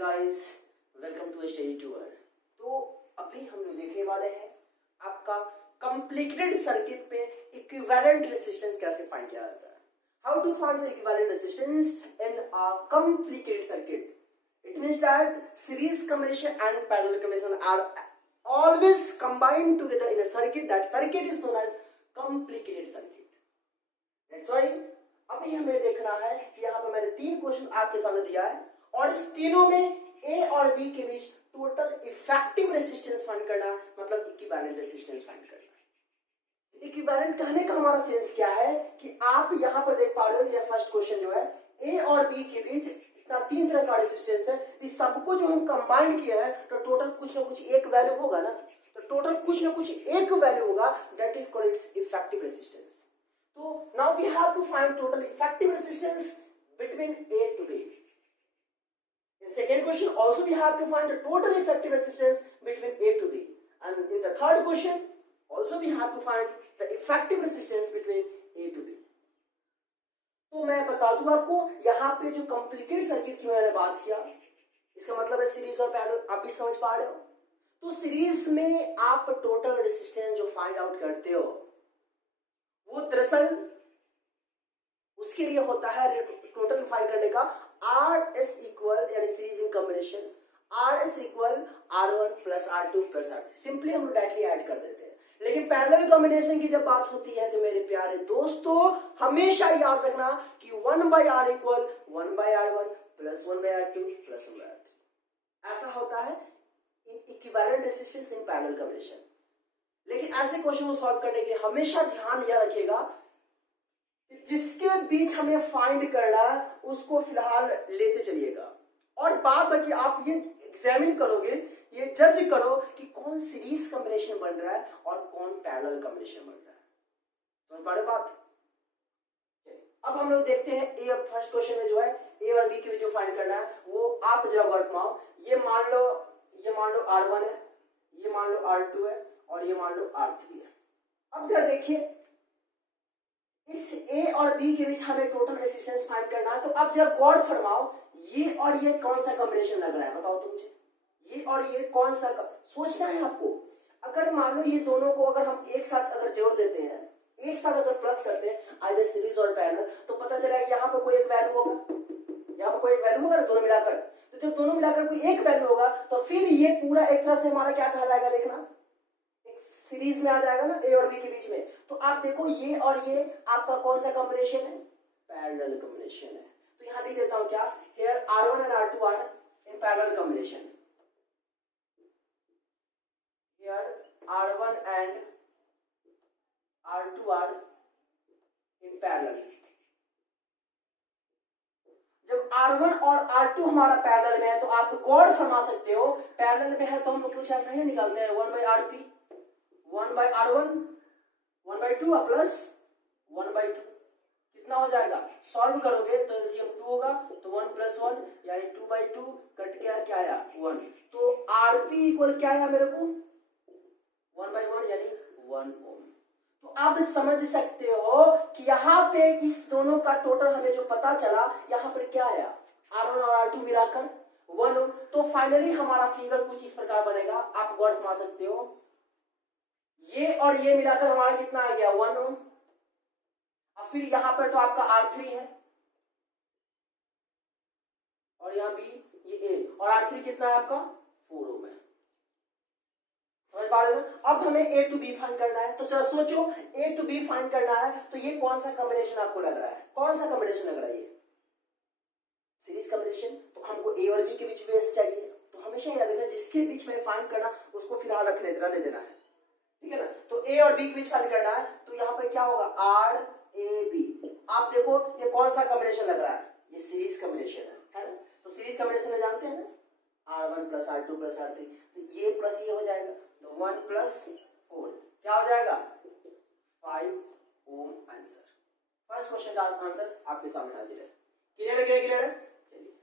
Guys, welcome to study tour. तो अभी हम लोग देखने वाले हैं आपका कॉम्प्लिकेटेड सर्किट पे इक्विवेलेंट रेजिस्टेंस कैसे फाइंड किया जाता है। How to find the equivalent resistance in a complicated circuit. It means that series combination and parallel combination are always combined together in a circuit. That circuit is known as complicated circuit. That's why अभी हमें देखना है कि यहाँ पर मैंने 3 question आपके सामने दिया है और इस तीनों में A और B के बीच टोटल इफेक्टिव रेजिस्टेंस फाइंड करना, मतलब इक्विवेलेंट रेजिस्टेंस फाइंड करना। इक्विवेलेंट कहने का हमारा सेंस क्या है कि आप यहाँ पर देख पा रहे हो, ये फर्स्ट क्वेश्चन जो है A और B के बीच 3 तरह का रेजिस्टेंस है। इस सबको जो हम कंबाइन किया है तो टोटल कुछ ना कुछ एक वैल्यू होगा ना, तो टोटल कुछ ना कुछ एक वैल्यू होगा, that is called it's effective resistance. तो now we have to find total effective resistance between A to B. In second question also we have to find the total effective resistance between A to B, and in the third question also we have to find the effective resistance between A to B. तो मैं बता दूं आपको, यहाँ पे जो complicated circuit की मैंने बात किया, इसका मतलब है सीरीज और पैरेलल, आप भी समझ पा रहे हो। तो सीरीज में आप टोटल रेजिस्टेंस जो फाइंड आउट करते हो वो दरअसल उसके लिए होता है टोटल फाइंड करने का आर एस इक्वल, यानी series in combination R S equal R1 plus R2 plus R3। Simply हम डायरेक्टली ऐड कर देते हैं। लेकिन पैरेलल कॉम्बिनेशन की जब बात होती है तो मेरे प्यारे दोस्तों हमेशा याद रखना कि 1/R equal 1/R1 plus 1/R2 plus 1/R3। ऐसा होता है इक्विवेलेंट रेजिस्टेंस इन पैरेलल कॉम्बिनेशन। लेकिन ऐसे क्वेश्चन को सॉल्व करने के लिए हमेशा ध्यान यह रखिएगा जिसके बीच हमें फाइंड करना है उसको फिलहाल लेते चलिएगा, और बाद बाकी आप ये एग्जामिन करोगे, ये जज करो कि कौन सीरीज कॉम्बिनेशन बन रहा है और कौन पैरेलल कॉम्बिनेशन बन रहा है। समझ पा रहे बात? अब हम लोग देखते हैं ए, फर्स्ट क्वेश्चन में जो है ए और बी के बीच जो फाइंड करना है वो आप जरा गौर फरमाओ। ये मान लो R1 है, ये मान लो R2 है और ये मान लो R3 है। अब जरा देखिए इस A और B के बीच हमें टोटल रेजिस्टेंस फाइंड करना है, तो अब जरा गौर फरमाओ ये और ये कौन सा कॉम्बिनेशन लग रहा है, बताओ तुम मुझे। ये और ये कौन सा सोचना है आपको। अगर मान लो ये दोनों को अगर हम एक साथ अगर जोड़ देते हैं, एक साथ अगर प्लस करते हैं आइदर सीरीज और पैरेलल, तो पता चला कि यहाँ पर कोई एक वैल्यू होगा, यहाँ पर कोई एक वैल्यू होगा ना दोनों मिलाकर। तो जब दोनों मिलाकर कोई एक वैल्यू होगा तो फिर ये पूरा एक तरह से हमारा क्या कहा जाएगा, देखना सीरीज में आ जाएगा ना ए और बी के बीच में। तो आप देखो ये और ये आपका कौन सा कॉम्बिनेशन है, पैरेलल कॉम्बिनेशन है। तो यहां लिख देता हूं क्या, here R1 and R2 are in parallel combination. Here R1 and R2 are in parallel. जब R1 और R2 हमारा पैरेलल में है तो आप गौर फरमा सकते हो, पैरेलल में है तो हम लोग कुछ ऐसा ही निकालते हैं 1/RP 1/R1 1/2 प्लस 1/2 कितना हो जाएगा, सॉल्व करोगे तो एलसीएम 2 होगा, तो 1 प्लस 1 यानी 2/2 कट गया, क्या आया 1। तो आरपी इक्वल क्या आया मेरे को 1/1 यानी 1 ओम। तो आप समझ सकते हो कि यहाँ पे इस दोनों का टोटल हमें जो पता चला, यहाँ पर क्या आया R1 और R2 मिलाकर 1 ओम। तो फाइनली हमारा फिगर कुछ इस प्रकार बनेगा, आप गौर फरमा सकते हो ये और ये मिलाकर हमारा कितना आ गया 1 ओम। अब फिर यहां पर तो आपका R3 है और यहां B, ये A, और R3 कितना है आपका 4 ओम है। समझ पा रहे हो? अब हमें A to B फाइंड करना है, तो जरा सोचो A to B फाइंड करना है तो ये कौन सा कॉम्बिनेशन आपको लग रहा है, कौन सा कॉम्बिनेशन लग रहा है, ये सीरीज कॉम्बिनेशन। तो हमको A और B के बीच में ऐसे चाहिए, तो हमेशा याद रखना जिसके बीच में फाइंड करना उसको फिलहाल रहने देना है, ठीक है ना। तो A और B के बीच फाइंड करना है, तो यहाँ पे क्या होगा RAB। आप देखो ये कौन सा कॉम्बिनेशन लग रहा है, ये सीरीज कॉम्बिनेशन है ना। तो सीरीज कॉम्बिनेशन में जानते हैं ना R1 plus R2 plus R3, तो ये प्लस ये हो जाएगा, तो 1 प्लस 4 क्या हो जाएगा 5 ओम आंसर। फर्स्ट क्वेश्चन का आंसर आपके सामने हाजिर है। क्लियर है? चलिए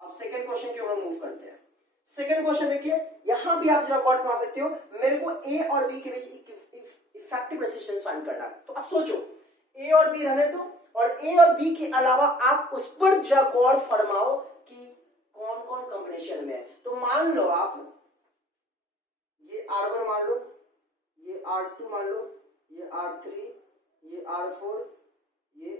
अब सेकंड क्वेश्चन की ओर मूव करते हैं। सेकंड क्वेश्चन देखिए, यहां भी आप जरा गौर फरमा सकते हो, मेरे को ए और बी के बीच इफेक्टिव रेजिस्टेंस फाइंड करना है। तो अब सोचो ए और बी रहने दो, और ए और बी के अलावा आप उस पर जरा गौर फरमाओ कि कॉम्बिनेशन में है। तो मान लो आप ये R1 मान लो, ये R2 मान लो, ये R3, ये R4, ये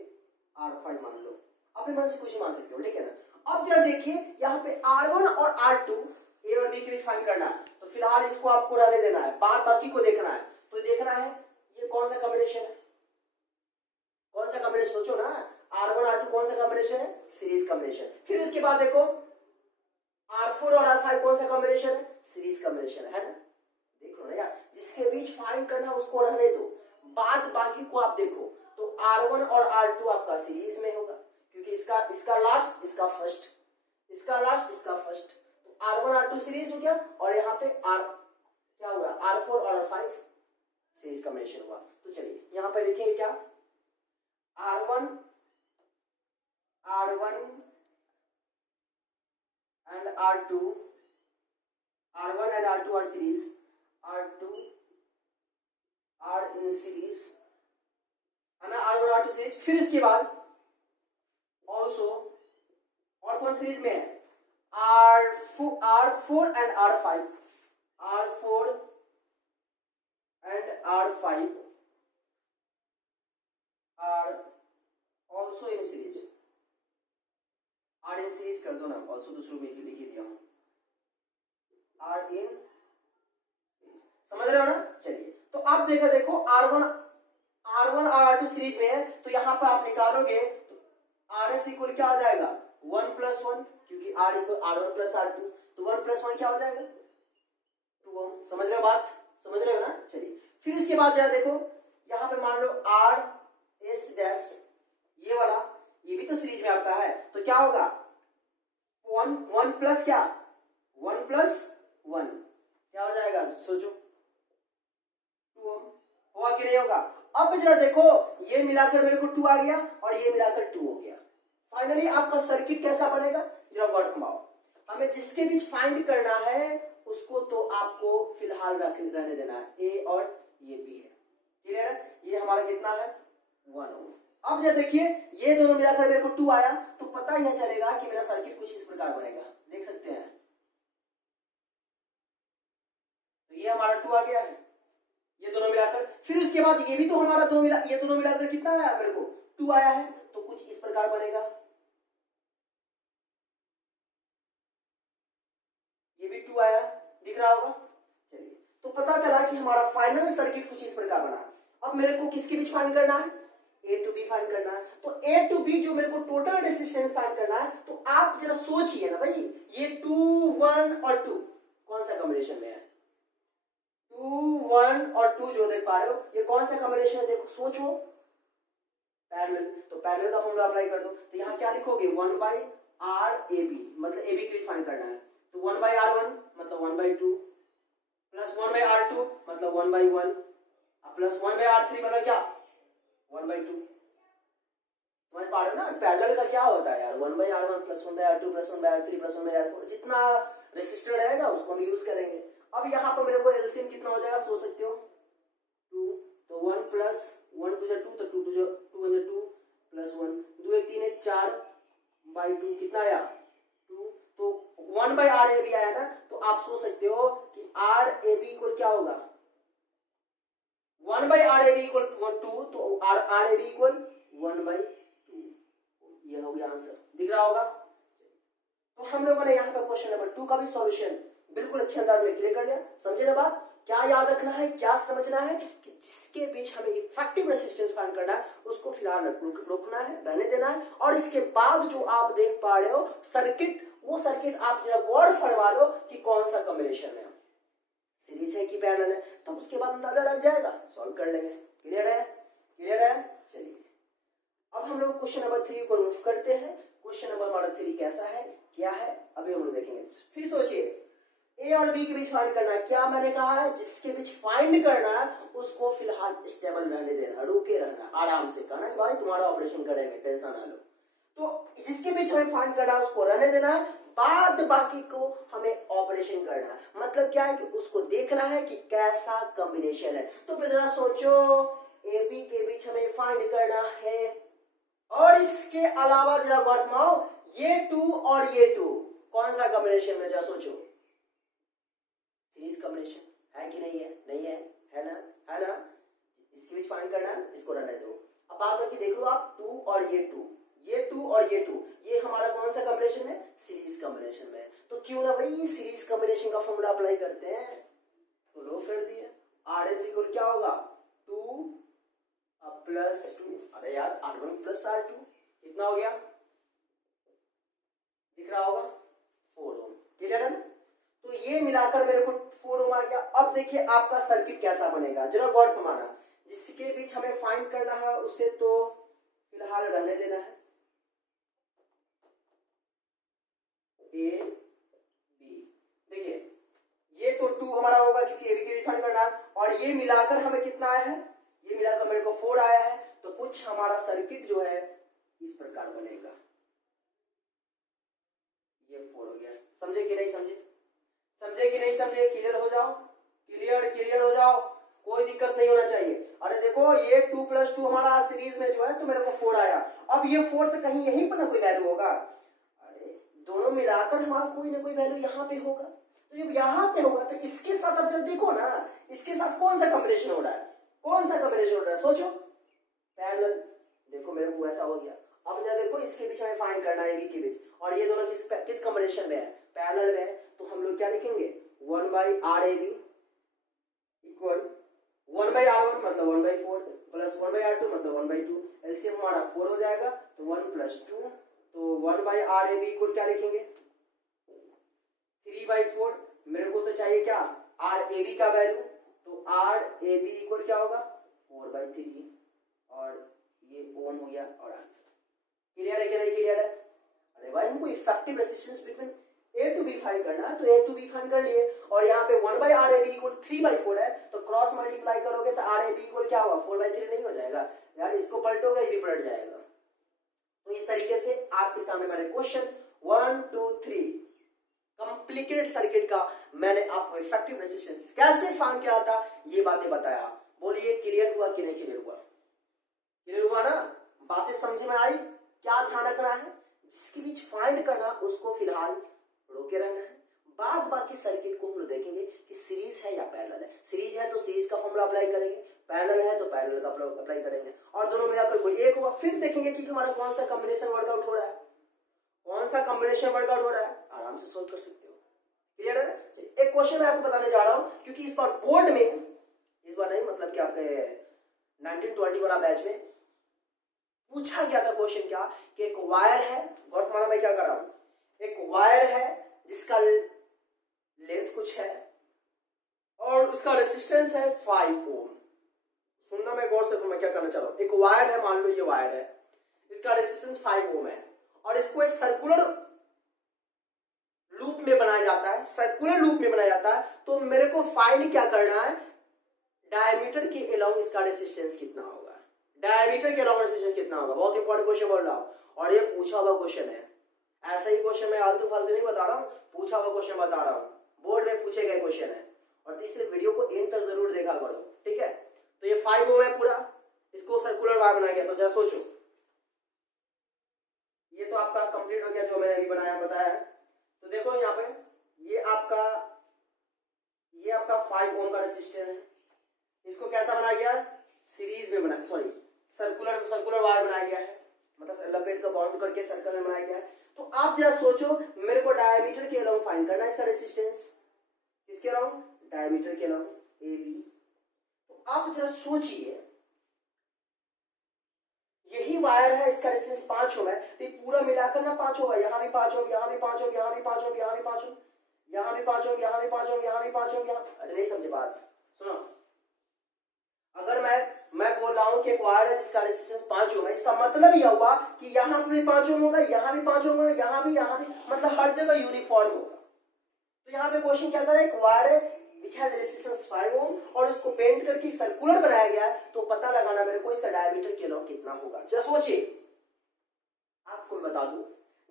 R5 मान लो, अपने मन से कुछ मान सकते हो, ठीक है ना। अब जरा देखिए यहाँ पे R1 और R2 ए और बी के बीच फाइंड करना है, तो फिलहाल इसको आपको रहने देना है, बाद बाकी को देखना है। तो देखना है ये कौन सा कॉम्बिनेशन है, कौन सा कॉम्बिनेशन, सोचो ना, R1 R2 कौन सा कॉम्बिनेशन है, सीरीज कॉम्बिनेशन। फिर उसके बाद देखो R4 और R5 कौन सा कॉम्बिनेशन है, सीरीज कॉम्बिनेशन है ना। देख लो ना यार, जिसके बीच फाइंड करना उसको रहने दो, बाद बाकी को आप देखो। तो R1 और R2 आपका सीरीज में होगा, क्योंकि इसका लास्ट इसका फर्स्ट, इसका लास्ट इसका फर्स्ट, तो R1 R2 सीरीज हो गया, और यहाँ पे क्या हुआ, R4 और R5 सीरीज कॉम्बिनेशन हुआ। तो चलिए यहाँ पे लिखेंगे क्या, R1 and R2, R1 and R2 are series, R2 are in series, है ना, R1 R2 सीरीज। फिर इसके बाद ऑल्सो और कौन सीरीज में है, R4 and R5, R4 and R5 are also in series, R in series कर दो ना, ऑल्सो दूसरों में लिख ही दिया हूं, R in, समझ रहे हो ना। चलिए तो आप देखो R1 और R2 सीरीज में है, तो यहां पर आप निकालोगे तो RS इक्वल क्या हो जाएगा, 1 + 1, क्योंकि R इक्वल R1 + R2, तो 1 + 1 क्या हो जाएगा, 2 ओम। समझ रहे हो बात, समझ रहे हो ना। चलिए फिर इसके बाद जरा देखो यहां पे मान लो RS डैश, ये वाला, ये भी तो सीरीज में आपका है, तो क्या होगा, 1 प्लस क्या, 1 + 1 क्या हो जाएगा, सोचो 2 ओम, होगा कि नहीं होगा। अब जरा देखो ये मिलाकर मेरे को 2 आ गया और ये मिलाकर 2 हो गया। फाइनली आपका सर्किट कैसा बनेगा, जरा गौर घुमाओ। हमें जिसके बीच फाइंड करना है उसको तो आपको फिलहाल रहने देना है, ए और ये बी है, क्लियर है। ये हमारा कितना है, 1 ओम। अब जब देखिए ये दोनों मिलाकर मेरे को 2 आया, तो पता ही चलेगा कि मेरा सर्किट कुछ इस प्रकार बनेगा, देख सकते हैं। तो ये हमारा 2 आ गया है, ये दोनों मिलाकर। फिर उसके बाद ये भी तो हमारा ये दोनों मिलाकर कितना आया मेरे को, 2 आया है, तो कुछ इस प्रकार बनेगा, ये भी 2 आया, दिख रहा होगा। चलिए तो पता चला कि हमारा फाइनल सर्किट कुछ इस प्रकार बना। अब मेरे को किसके बीच फाइंड करना है, A to B फाइंड करना है। तो A to B जो मेरे को टोटल रेजिस्टेंस फाइंड करना है, तो आप जरा सोचिए ना भाई, ये 2, 1 और 2 कौन सा कॉम्बिनेशन में है, 2, 1 और 2 जो देख पा रहे हो, ये कौन सा कॉम्बिनेशन है, देखो सोचो, पैरेलल। तो पैरेलल का फॉर्मूला अप्लाई कर दो, तो यहाँ क्या लिखोगे, 1/RAB, मतलब AB की फाइंड करना है, तो 1/R1 मतलब 1/2 प्लस 1/R2 मतलब 1/1 प्लस 1/R3 मतलब क्या, 1/2। समझ पा रहे हो ना, पैरेलल का क्या होता है यार, 1/R1 plus 1/R2 plus 1/R3 plus 1/R4, जितना रेसिस्टर रहेगा उसको हम यूज करेंगे। अब यहाँ पर मेरे को एलसीएम कितना हो जाएगा, सोच सकते हो, 2, तो 1 + 1 × 2, तो 2 × 2 प्लस 1, 2 1 3 4/2 कितना आया, 2, तो 1/RAB आया ना। तो आप सोच सकते हो कि RAB इक्वल क्या होगा, 1/RAB इक्वल 2, तो RAB इक्वल 1/2, ये हो गया आंसर, दिख रहा होगा। तो हम लोगों ने यहाँ पर क्वेश्चन नंबर 2 का भी सॉल्यूशन बिल्कुल अच्छे अंदाज में क्लियर कर लिया। समझे ना बात, क्या याद रखना है, क्या समझना है, कि जिसके बीच हमें इफेक्टिव रेजिस्टेंस फाइंड करना है उसको फिलहाल रोकना है, रहने देना है। और इसके बाद जो आप देख पा रहे हो सर्किट, वो सर्किट आप जरा गौर फरवा लो कि कौन सा कॉम्बिनेशन में सीरीज है कि पैरेलल है, तो उसके बाद अंदाजा लग जाएगा, सॉल्व कर लेंगे। क्लियर है, क्लियर है। चलिए अब हम लोग क्वेश्चन नंबर 3 को मूव करते हैं। क्वेश्चन नंबर 3 कैसा है, क्या है, अभी हम लोग देखेंगे। फिर सोचिए ए और बी के बीच फाइंड करना है, क्या मैंने कहा है, जिसके बीच फाइंड करना है उसको फिलहाल स्टेबल रहने देना, रुके रहना, आराम से कहना है भाई तुम्हारा ऑपरेशन करेंगे, टेंशन ना लो। तो जिसके बीच हमें फाइंड करना है उसको रहने देना है, बाद बाकी को हमें ऑपरेशन करना है। मतलब क्या है कि उसको देखना है कि कैसा कॉम्बिनेशन है। तो फिर जरा सोचो, ए बी के बीच हमें फाइंड करना है, और इसके अलावा जरा गौर घुमाओ, ये 2 और ये 2 कौन सा कॉम्बिनेशन में, जरा सोचो, सीरीज कॉम्बिनेशन है कि नहीं है? नहीं है ना, है ना। इसकी भी फाइंड करना है, इसको रहने दो। अब आप लोग देख लो, आप 2 और ये 2, ये 2 और ये 2, ये हमारा कौन सा कॉम्बिनेशन है? सीरीज कॉम्बिनेशन में। तो क्यों ना भाई ये सीरीज कॉम्बिनेशन का फॉर्मूला अप्लाई करते हैं। तो लो कर दिए, आर एस इक्वल क्या होगा? 2 प्लस 2, अरे यार R1 प्लस R2 कितना हो गया? दिख रहा होगा 4 ओम। क्लियर है? तो ये मिलाकर मेरे को 4 ओम आ गया। अब देखिए आपका सर्किट कैसा बनेगा, जरा गौर फरमाना। जिसके बीच हमें फाइंड करना है उसे तो फिलहाल रहने देना है, ए बी। देखिए ये तो 2 हमारा होगा क्योंकि ए बी के भी फाइंड करना है, और ये मिलाकर हमें कितना आया है? ये मिलाकर मेरे को 4 आया है। तो कुछ हमारा सर्किट जो है इस प्रकार बनेगा, ये 4 हो गया। समझे कि नहीं समझे? समझे कि नहीं समझे? क्लियर हो जाओ, क्लियर हो जाओ, कोई दिक्कत नहीं होना चाहिए। अरे देखो ये 2 प्लस 2 हमारा सीरीज में जो है तो मेरे को 4 आया। अब ये 4 तो कहीं यहीं पर ना कोई वैल्यू होगा, अरे दोनों मिलाकर हमारा कोई ना कोई वैल्यू यहाँ पे होगा। तो जब यहाँ पे होगा तो इसके साथ अब जब देखो ना, इसके साथ कौन सा कॉम्बिनेशन हो रहा है? कौन सा कॉम्बिनेशन हो रहा है? सोचो, पैरेलल। देखो मेरे को ऐसा हो गया। अब जब देखो इसके बीच हमें फाइंड करना है, ए बी के बीच, और ये दोनों किस कॉम्बिनेशन में है? पैरेलल में। तो हम लोग क्या लिखेंगे? 1/RAB इक्वल 1/R1 मतलब 1/4 प्लस 1/R2 मतलब 1/2। एलसीएम हमारा 4 हो जाएगा, तो 1 प्लस 2, तो 1/RAB इक्वल क्या लिखेंगे? 3/4। मेरे को तो चाहिए क्या? RAB का वैल्यू। तो RAB इक्वल क्या होगा? 4/3, और ये ओम हो गया और आंसर। क्लियर है कि नहीं क्लियर है? अरे भाई हमको effective resistance between A to B find करना है, तो A to B फाइंड कर लिए, और यहाँ पे 1/RAB इक्वल 3/4 है, तो क्रॉस मल्टीप्लाई करोगे तो RAB इक्वल क्या होगा? 4/3 नहीं हो जाएगा यार, इसको पलटोगे ये भी पलट जाएगा। तो इस तरीके से आपके सामने मैंने क्वेश्चन 1 2 3 कॉम्प्लिकेटेड सर्किट का मैंने आपको इफेक्टिव रेजिस्टेंस कैसे फाइंड किया था ये बातें बताया। बोलिए क्लियर हुआ कि नहीं क्लियर हुआ? क्लियर हुआ ना? बातें समझ में आई? क्या ध्यान रखना है? जिसके बीच फाइंड करना उसको फिलहाल रोके रहना है। बाद बाकी सर्किट को हम लोग देखेंगे कि सीरीज है या पैरेलल है। सीरीज है तो सीरीज का फॉर्मूला अप्लाई करेंगे, पैरेलल है तो पैरेलल का अप्लाई करेंगे, और दोनों मिलाकर कोई एक होगा। फिर देखेंगे कि हमारा कौन सा कॉम्बिनेशन वर्कआउट हो रहा है, कौन सा कॉम्बिनेशन वर्कआउट हो रहा है, आराम से सोल्व कर सकते हो। क्लियर है? एक क्वेश्चन मैं आपको बताने जा रहा हूं, क्योंकि इस बार बोर्ड में, इस बार नहीं मतलब कि आपके 1920 वाला बैच में पूछा गया था क्वेश्चन क्या कि एक वायर है, गौर माना मैं क्या कर रहा हूं, एक वायर है जिसका लेंथ कुछ है और उसका रेसिस्टेंस है 5 ओम। सुनना मैं गौर से, तो मैं क्या करना चाह रहा हूं, एक वायर है, मान लो ये वायर है, इसका रेसिस्टेंस 5 ओम है, और इसको एक सर्कुलर लूप में बनाया जाता है, सर्कुलर लूप में बनाया जाता है। तो मेरे को फाइंड क्या करना है, डायमीटर के अलोंग इसका रेसिस्टेंस कितना होगा, डायमीटर के अलोंग रेसिस्टेंस कितना होगा। बहुत इंपॉर्टेंट क्वेश्चन बोल रहा हूं, और ये पूछा हुआ क्वेश्चन है, ऐसा ही क्वेश्चन मैं आलतू फालतू नहीं बता रहा हूं, पूछा हुआ क्वेश्चन बता रहा हूं, बोर्ड में पूछे गए क्वेश्चन है। और इसलिए वीडियो को एंड तक जरूर देखा करो, ठीक है। तो ये 5 ओम है पूरा, इसको सर्कुलर वायर बनाया गया। तो जरा सोचो, ये तो आपका कंप्लीट हो गया जो मैंने अभी बनाया बताया। तो देखो यहाँ पे ये आपका 5 ओम का रेसिस्टर है, इसको कैसा बनाया गया, सीरीज में बनाया, सॉरी सर्कुलर वायर बनाया गया है, मतलब लपेट का बाउंड करके सर्कल में बनाया गया है। तो आप जरा सोचो, मेरे को डायमीटर के अलोंग फाइंड करना है इसका रेसिस्टेंस, किसके अलोंग, डायमीटर के अलोंग ए बी। तो आप जरा सोचिए, यही वायर है, इसका रेसिस्टेंस 5 ओम है, तो पूरा मिलाकर ना 5 होगा, यहाँ भी 5 ओम, यहाँ भी 5 ओम, यहाँ भी 5 ओम, यहाँ भी 5 ओम, यहाँ भी 5 ओम, यहाँ भी 5 ओम, यहाँ भी 5 ओम, यहाँ। अरे नहीं समझे बात, सुनो, अगर मैं बोल रहा हूं कि एक वायर है जिसका रेजिस्टेंस 5 ओम है, इसका मतलब यह हुआ कि यहाँ भी 5 ओम होगा, यहाँ भी 5 ओम होगा, यहाँ भी, मतलब हर जगह यूनिफॉर्म होगा। तो यहाँ पे क्वेश्चन क्या था, एक वायर है which has resistance 5 ओम और इसको पेंट करके सर्कुलर बनाया गया है, तो पता लगाना मेरे को इसका डायमीटर के अलोंग कितना होगा। जरा सोचिए, आपको बता दूं,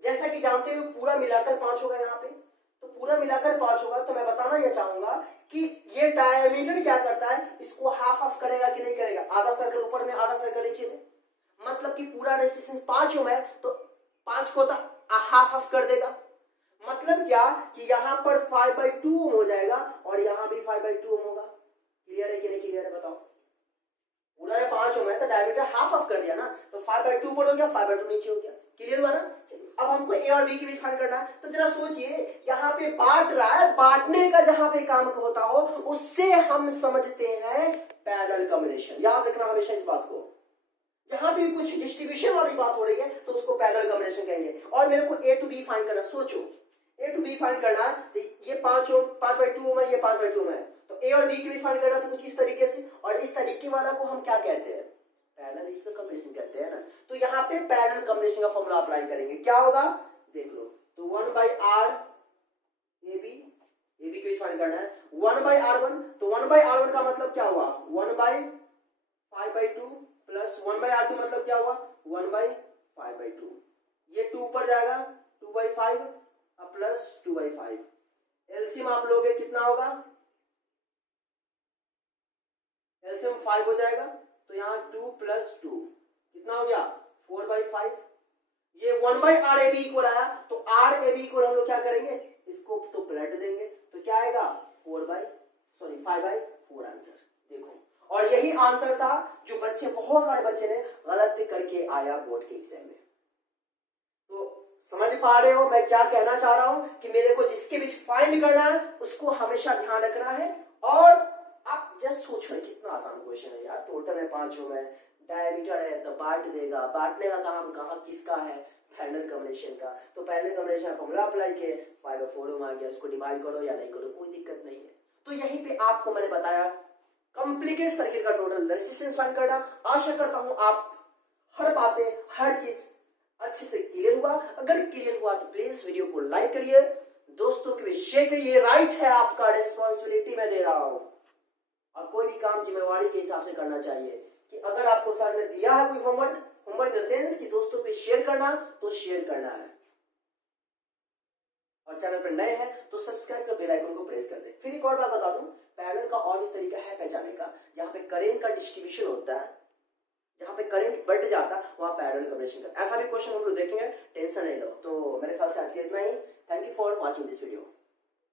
जैसा कि जानते हो पूरा मिलाकर 5 होगा, यहाँ पे तो पूरा मिलाकर 5 होगा, तो मैं बताना यह चाहूंगा कि ये डायमीटर क्या करता है, इसको हाफ करेगा कि नहीं करेगा, आधा सर्कल ऊपर में आधा सर्कल नीचे में, मतलब कि पूरा रेजिस्टेंस 5 ओम है तो 5 को तो हाफ कर देगा, मतलब क्या कि यहाँ पर 5/2 ओम हो जाएगा और यहाँ भी 5/2 ओम होगा। क्लियर है कि नहीं क्लियर है बताओ? पूरा में 5 ओम है तो डायमीटर हाफ ऑफ कर दिया ना, तो 5/2 ऊपर हो गया, 5/2 नीचे हो गया। क्लियर हुआ ना? चलिए अब हमको ए और बी की भी फाइंड करना है। तो जरा सोचिए, यहाँ पे बांट रहा है, बांटने का जहां पे काम होता हो उससे हम समझते हैं पैरेलल कॉम्बिनेशन। याद रखना हमेशा इस बात को, जहां भी कुछ डिस्ट्रीब्यूशन वाली बात हो रही है तो उसको पैरेलल कॉम्बिनेशन कहेंगे। और मेरे को ए टू बी फाइंड करना, सोचो ए टू बी फाइंड करना, तो ये 5/2 ओम है, ये 5/2 ओम है, तो ए और बी की भी फाइंड करना तो कुछ इस तरीके से। और इस तरीके वाला को हम क्या कहते हैं? पैरेलल कॉम्बिनेशन कहते हैं ना। तो यहाँ पे पैरेलल कॉम्बिनेशन का फॉर्मूला अप्लाई करेंगे, क्या होगा देख लो। तो 1/r ए बी की भी फाइंड करना है, 1/r1, तो 1/r1 का मतलब क्या हुआ? 1/5/2 प्लस 1/r2 मतलब क्या हुआ? 1/5/2। ये 2 ऊपर जाएगा, 2/5 प्लस 2/5। एलसीएम आप लोगे कितना होगा? एलसीएम 5 हो जाएगा, तो यहाँ 2 प्लस 2 कितना हो गया? 4/5। ये 1/RAB इक्वल आया, तो RAB इक्वल हम लोग क्या करेंगे? इसको तो पलट देंगे, तो क्या आएगा? 5/4 आंसर। देखो, और यही आंसर था जो बच्चे, बहुत सारे बच्चे ने गलत करके आया बोर्ड के एग्जाम में। तो समझ पा रहे हो मैं क्या कहना चाह रहा हूं कि मेरे को जिसके बीच फाइंड करना है उसको हमेशा ध्यान रखना है। और आप जस्ट सोचो कितना आसान क्वेश्चन है यार। टोटल है 5 ओम है, डायमीटर है तो बांट देगा, बांटने का काम कहाँ किसका है? पैरेलल कॉम्बिनेशन का। तो पैरेलल कॉम्बिनेशन का फॉर्मूला अप्लाई किए, 5/4 ओम आ गया, उसको डिवाइड करो या नहीं करो कोई दिक्कत नहीं है। तो यहीं पे आपको मैंने बताया कॉम्प्लिकेटेड सर्किट का टोटल रेजिस्टेंस फाइंड करना। आशा करता हूं आप हर बातें, हर चीज अच्छे से क्लियर हुआ। अगर क्लियर हुआ तो प्लीज वीडियो को लाइक करिए, दोस्तों के भी शेयर करिए। राइट है आपका, रिस्पॉन्सिबिलिटी मैं दे रहा हूं। और कोई भी काम जिम्मेवारी के हिसाब से करना चाहिए कि अगर आपको सर ने दिया है कोई होमवर्क इन द सेंस कि दोस्तों पे शेयर करना, तो शेयर करना है। और चैनल पर नए हैं तो सब्सक्राइब कर बेल आइकन को प्रेस कर दें। फिर एक और बात बता दूं, पैरेलल का और भी तरीका है पहचानने का, जहां पे करंट का डिस्ट्रीब्यूशन होता है, जहां पे करंट बढ़ जाता है वहां पैरेलल कॉम्बिनेशन का। ऐसा भी क्वेश्चन हम लोग देखेंगे, टेंशन नहीं लो। तो मेरे ख्याल से आज के इतना ही। Thank you for watching this video.